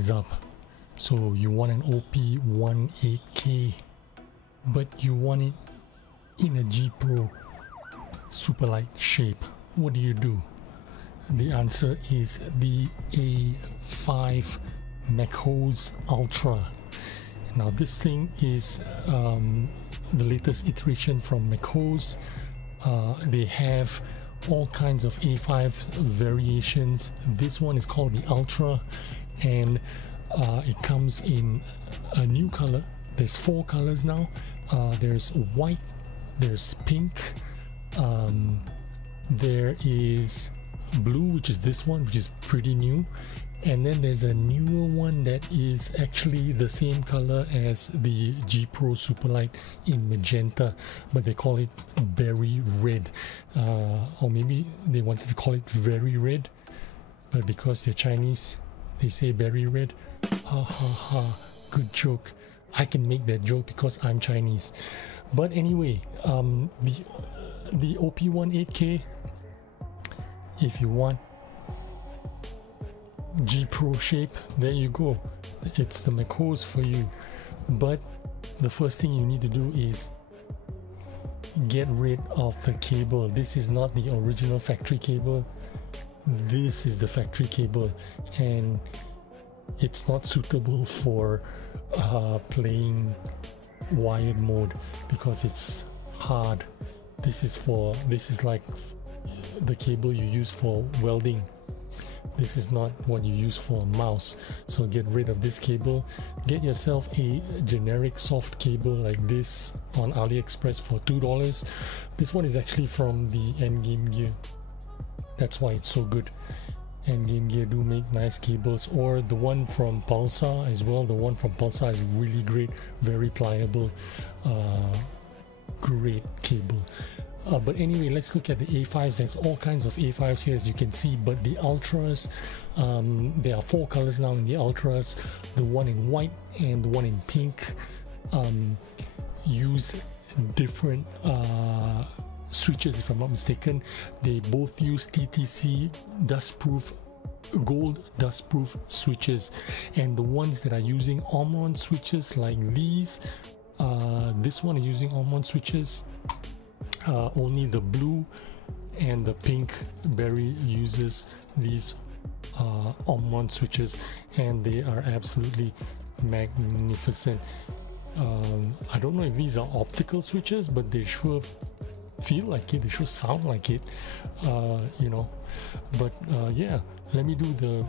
is up. So you want an OP18k, but you want it in a G Pro Superlight shape. What do? The answer is the A5 MCHOSE Ultra. Now this thing is the latest iteration from MCHOSE. They have all kinds of A5 variations. This one is called the Ultra, and it comes in a new color. There's 4 colors now. There's white, there's pink, there is blue, which is this one, which is pretty new, and then there's a newer one that is actually the same color as the G Pro Superlight in magenta, but they call it berry red, or maybe they wanted to call it very red, but because they're Chinese they say berry red. Ha ha ha, good joke. I can make that joke because I'm Chinese. But anyway, the OP18k, if you want G Pro shape, there you go. It's the MCHOSE for you. But the first thing you need to do is get rid of the cable. This is not the original factory cable. This is the factory cable, and it's not suitable for playing wired mode because it's hard. This is like the cable you use for welding. This is not what you use for a mouse. So get rid of this cable. Get yourself a generic soft cable like this on AliExpress for $2. This one is actually from the Endgame Gear. That's why it's so good. Endgame Gear do make nice cables, or the one from Pulsar as well. The one from Pulsar is really great, very pliable, great cable. But anyway, let's look at the A5s. There's all kinds of A5s here, as you can see, but the Ultras, there are 4 colors now in the Ultras. The one in white and the one in pink use different switches, if I'm not mistaken. They both use TTC dustproof, gold dustproof switches, and the ones that are using Omron switches like these, this one is using Omron switches. Only the blue and the pink berry uses these Omron switches, and they are absolutely magnificent. I don't know if these are optical switches, but they sure feel like it, they sure sound like it, you know. But yeah, let me do the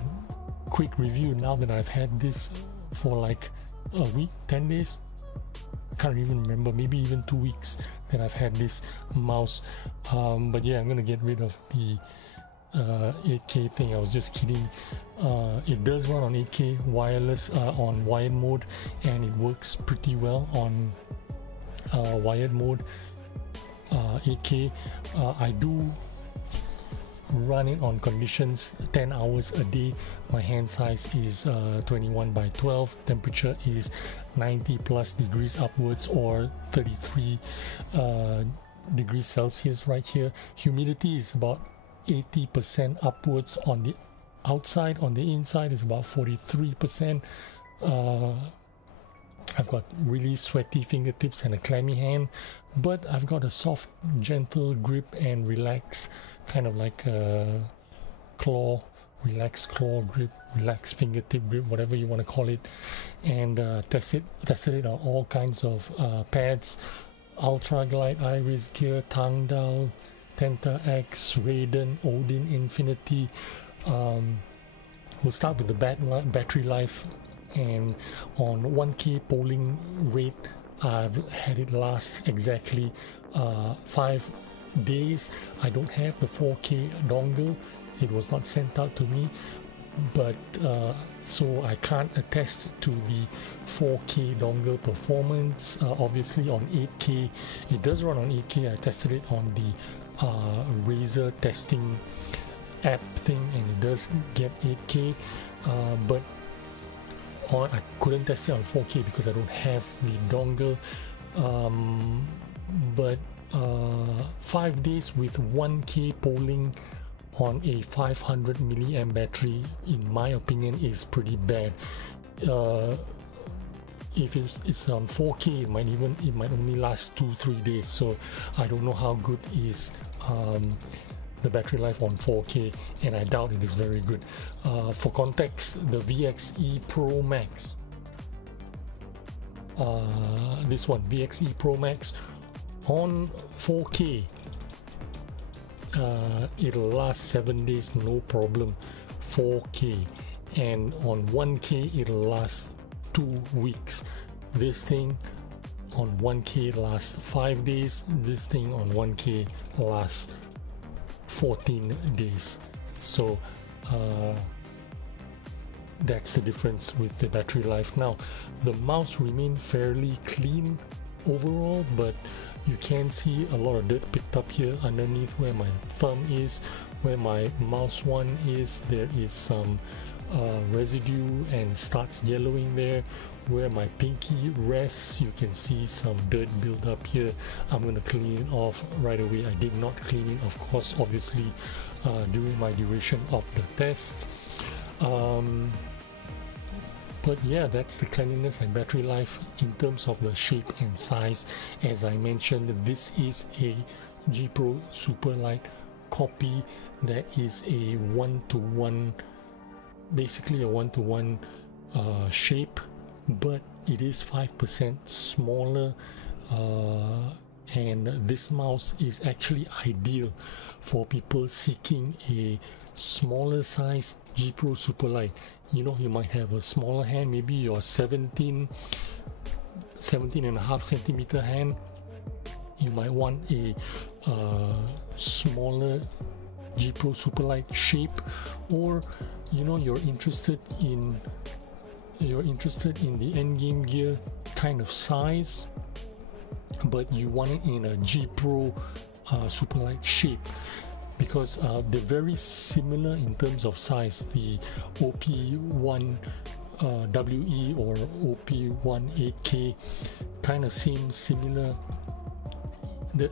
quick review now that I've had this for like a week, 10 days, can't even remember, maybe even 2 weeks that I've had this mouse. But yeah, I'm gonna get rid of the 8K thing. I was just kidding. It does run on 8K wireless on wired mode, and it works pretty well on wired mode 8K. I do run it on conditions 10 hours a day. My hand size is 21 by 12. Temperature is 90 plus degrees upwards, or 33 degrees Celsius right here. Humidity is about 80% upwards on the outside. On the inside is about 43%. I've got really sweaty fingertips and a clammy hand, but I've got a soft, gentle grip and relaxed, kind of like a claw, relaxed claw grip, relaxed fingertip grip, whatever you want to call it. And tested it on all kinds of pads: Ultra Glide, Iris Gear, Tangdao, Tenta X, Raiden, Odin, Infinity. We'll start with the battery life. And on 1K polling rate, I've had it last exactly 5 days. I don't have the 4K dongle. It was not sent out to me, but so I can't attest to the 4K dongle performance. Obviously on 8K, it does run on 8K. I tested it on the Razer testing app thing, and it does get 8K, but I couldn't test it on 4K because I don't have the dongle. But 5 days with 1K polling on a 500 milliamp battery, in my opinion, is pretty bad. If it's on 4K, it might only last 2-3 days. So I don't know how good is the battery life on 4K, and I doubt it is very good. For context, the VXE Pro Max, this one, VXE Pro Max, on 4K, it'll last 7 days no problem, 4K, and on 1K it'll last 2 weeks. This thing on 1K lasts 5 days, this thing on 1K lasts 14 days. So that's the difference with the battery life. Now the mouse remained fairly clean overall, but you can see a lot of dirt picked up here underneath where my thumb is, where my mouse one is. There is some residue and starts yellowing there. Where my pinky rests, you can see some dirt build up here. I'm going to clean it off right away. I did not clean it, of course, obviously, during my duration of the tests. But yeah, that's the cleanliness and battery life in terms of the shape and size. As I mentioned, this is a G Pro Superlight copy that is a 1:1, basically a 1:1 shape, but it is 5% smaller, and this mouse is actually ideal for people seeking a smaller size G Pro Superlight. You know, you might have a smaller hand, maybe your 17.5 centimeter hand. You might want a smaller G Pro Superlight shape, or you know, you're interested in the end game gear kind of size, but you want it in a G Pro Superlight shape, because they're very similar in terms of size. The OP18 or OP18k kind of similar. The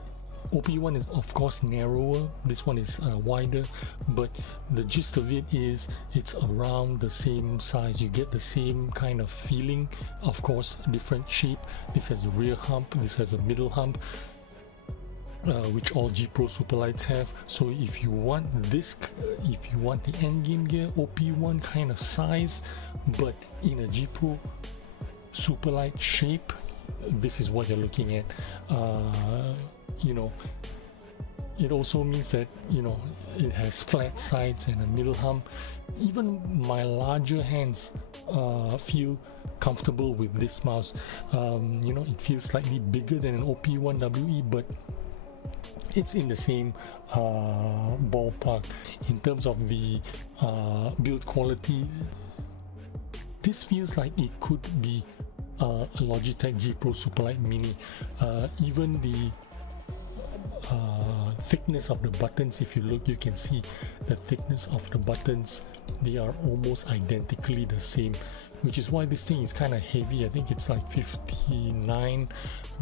OP1 is of course narrower, this one is wider, but the gist of it is it's around the same size. You get the same kind of feeling, of course different shape. This has a rear hump, this has a middle hump, which all G Pro Superlights have. So if you want this, if you want the endgame gear OP1 kind of size but in a G Pro Superlight shape, this is what you're looking at. You know, it also means that, you know, it has flat sides and a middle hump. Even my larger hands feel comfortable with this mouse. You know, it feels slightly bigger than an OP1WE, but it's in the same ballpark in terms of the build quality. This feels like it could be a Logitech G Pro Superlight Mini. Even the thickness of the buttons, if you look, you can see the thickness of the buttons, they are almost identically the same, which is why this thing is kind of heavy. I think it's like 59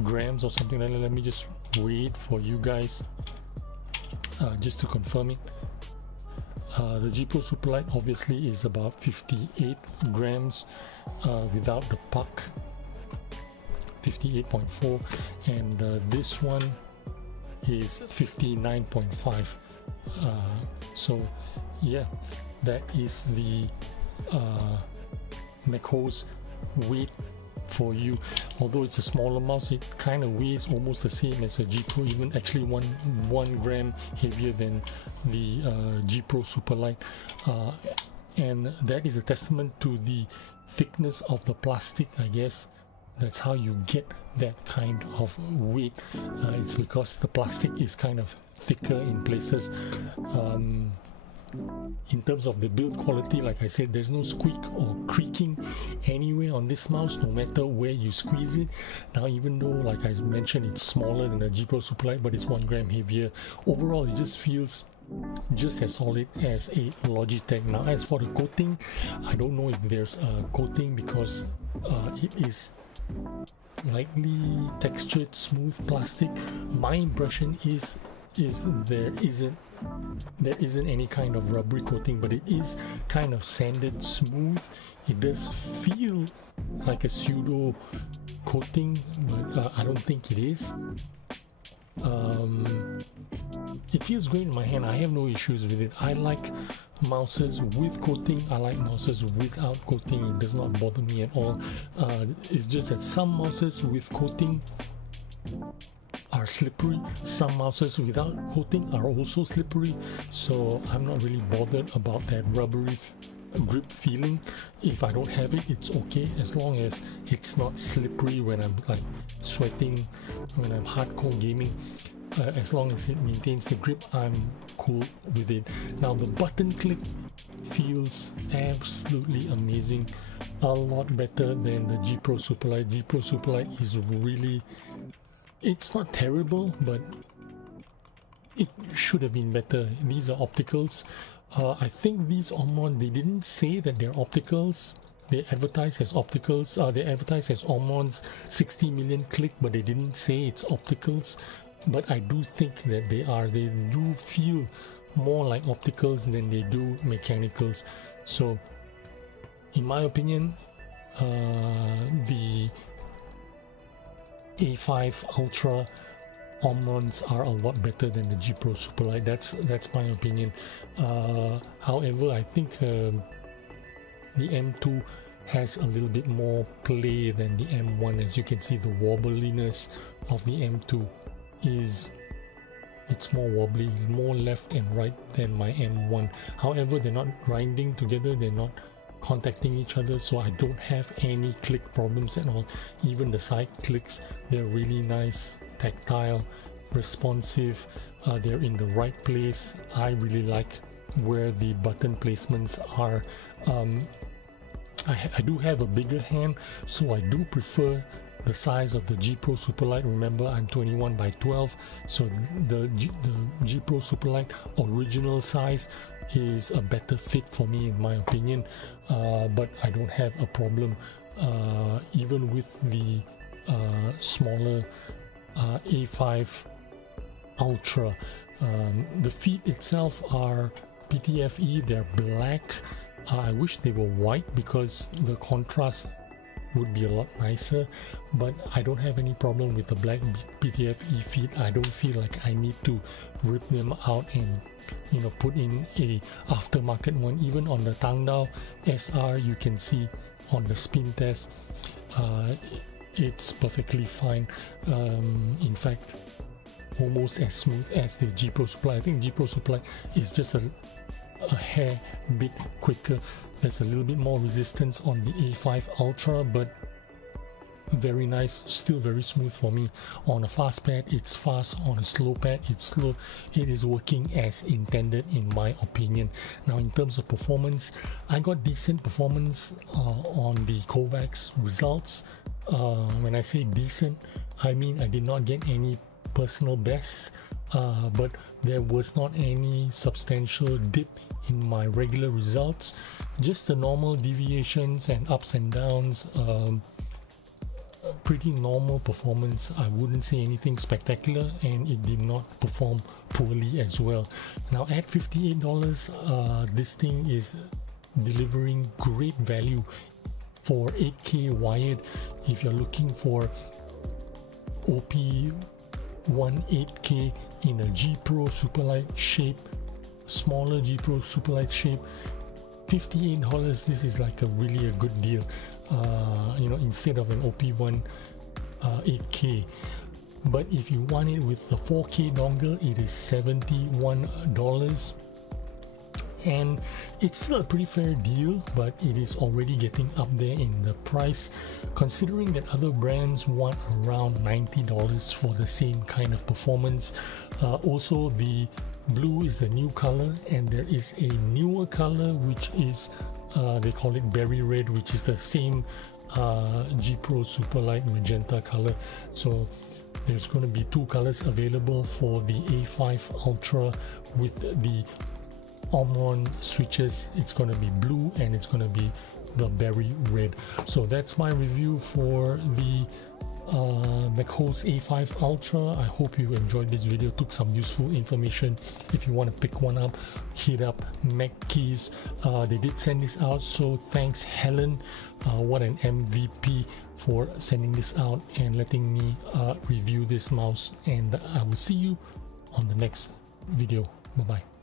grams or something like that. Let me just weigh it for you guys just to confirm it. The G Pro Superlight obviously is about 58 grams without the puck, 58.4, and this one is 59.5. So yeah, that is the MCHOSE weight for you. Although it's a smaller mouse, it kind of weighs almost the same as a G Pro, even actually one gram heavier than the G Pro Superlight, and that is a testament to the thickness of the plastic, I guess. That's how you get that kind of weight. It's because the plastic is kind of thicker in places. In terms of the build quality, like I said, there's no squeak or creaking anywhere on this mouse, no matter where you squeeze it. Now, even though, like I mentioned, it's smaller than the G Pro Superlight, but it's 1 gram heavier, overall it just feels just as solid as a Logitech. Now, as for the coating, I don't know if there's a coating because it is lightly textured smooth plastic. My impression is there isn't there isn't any kind of rubbery coating, but it is kind of sanded smooth. It does feel like a pseudo coating, but I don't think it is. It feels great in my hand. I have no issues with it. I like mouses with coating. I like mouses without coating. It does not bother me at all. It's just that some mouses with coating are slippery. Some mouses without coating are also slippery. So I'm not really bothered about that rubbery grip feeling. If I don't have it, it's okay, as long as it's not slippery when I'm like sweating, when I'm hardcore gaming. As long as it maintains the grip, I'm cool with it. Now the button click feels absolutely amazing, a lot better than the G Pro Superlight. G Pro Superlight is really, it's not terrible, but it should have been better. These are opticals. I think these Omron, they didn't say that they're opticals. They advertise as opticals. They advertise as Omron's 60 million click, but they didn't say it's opticals. But I do think that they are. They do feel more like opticals than they do mechanicals. So in my opinion, the A5 Ultra Omrons are a lot better than the G Pro Superlight. That's my opinion. However, I think the M2 has a little bit more play than the M1. As you can see, the wobbliness of the M2 it's more wobbly, more left and right than my M1. However, they're not grinding together, they're not contacting each other, so I don't have any click problems at all. Even the side clicks, they're really nice, tactile, responsive. They're in the right place. I really like where the button placements are. I do have a bigger hand, so I do prefer the size of the G Pro Superlight. Remember, I'm 21 by 12, so the G Pro Superlight original size is a better fit for me in my opinion, but I don't have a problem even with the smaller A5 Ultra. The feet itself are PTFE, they're black. I wish they were white because the contrast would be a lot nicer, but I don't have any problem with the black PTFE feet. I don't feel like I need to rip them out and, you know, put in a aftermarket one. Even on the Tangdao SR, you can see on the spin test, it's perfectly fine. In fact, almost as smooth as the G Pro Superlight. I think G Pro Superlight is just a hair bit quicker. There's a little bit more resistance on the A5 Ultra, but very nice, still very smooth for me. On a fast pad, it's fast. On a slow pad, it's slow. It is working as intended in my opinion. Now in terms of performance, I got decent performance on the Kovacs results. When I say decent, I mean I did not get any personal bests, but there was not any substantial dip in my regular results, just the normal deviations and ups and downs. Pretty normal performance. I wouldn't say anything spectacular, and it did not perform poorly as well. Now at $58, this thing is delivering great value for 8K wired. If you're looking for OP18k in a G Pro Superlight shape, smaller G Pro Superlight shape, $58, this is like really a good deal. You know, instead of an OP18k. But if you want it with the 4K dongle, it is $71, and it's still a pretty fair deal, but it is already getting up there in the price, considering that other brands want around $90 for the same kind of performance. Also, the blue is the new color, and there is a newer color which is they call it berry red, which is the same G Pro Superlight magenta color. So there's going to be two colors available for the A5 Ultra with the Omron switches. It's going to be blue and it's going to be the berry red. So that's my review for the MCHOSE A5 Ultra. I hope you enjoyed this video, took some useful information. If you want to pick one up, hit up McKeys. They did send this out, so thanks Helen, what an MVP for sending this out and letting me review this mouse. And I will see you on the next video. Bye bye.